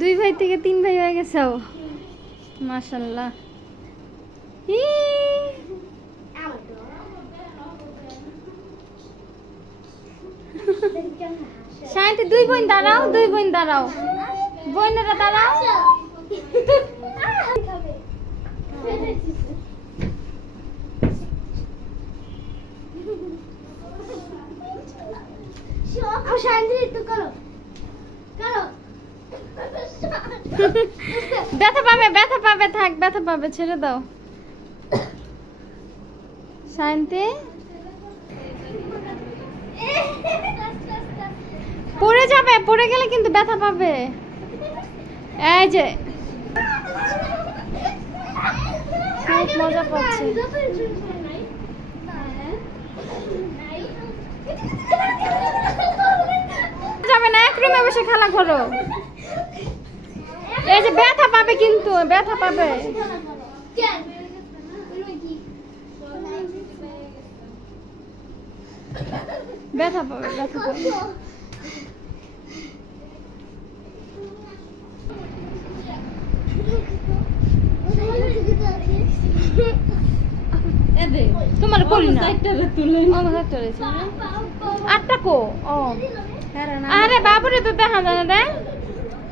দুই ভাই থেকে তিন ভাই হয়ে গেছে মাশাল্লাহ। শান্তি, দুই বোন দাঁড়াও, দুই বোন দাঁড়াও। বোনেরা দাঁড়াও। ব্যথা পাবে ব্যথা পাবে, থাক, ব্যথা পাবে, ছেড়ে দাও। শান্তি? পড়ে যাবে, পড়ে গেলে কিন্তু ব্যথা পাবে। এই যে। খুব মজা পাচ্ছে। যাবে না, এক রুমে বসে খেলা করো। এই যে ব্যথা পাবে কিন্তু ব্যথা পাবে। ব্যথা পাবে ব্যথা পাবে। তোমার করি না? আটটা কো? ও। আরে বাবুরে তো দেখা যায় না রে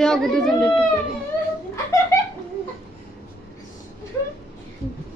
দেওয়া দুজন একটু করে বাচ্চা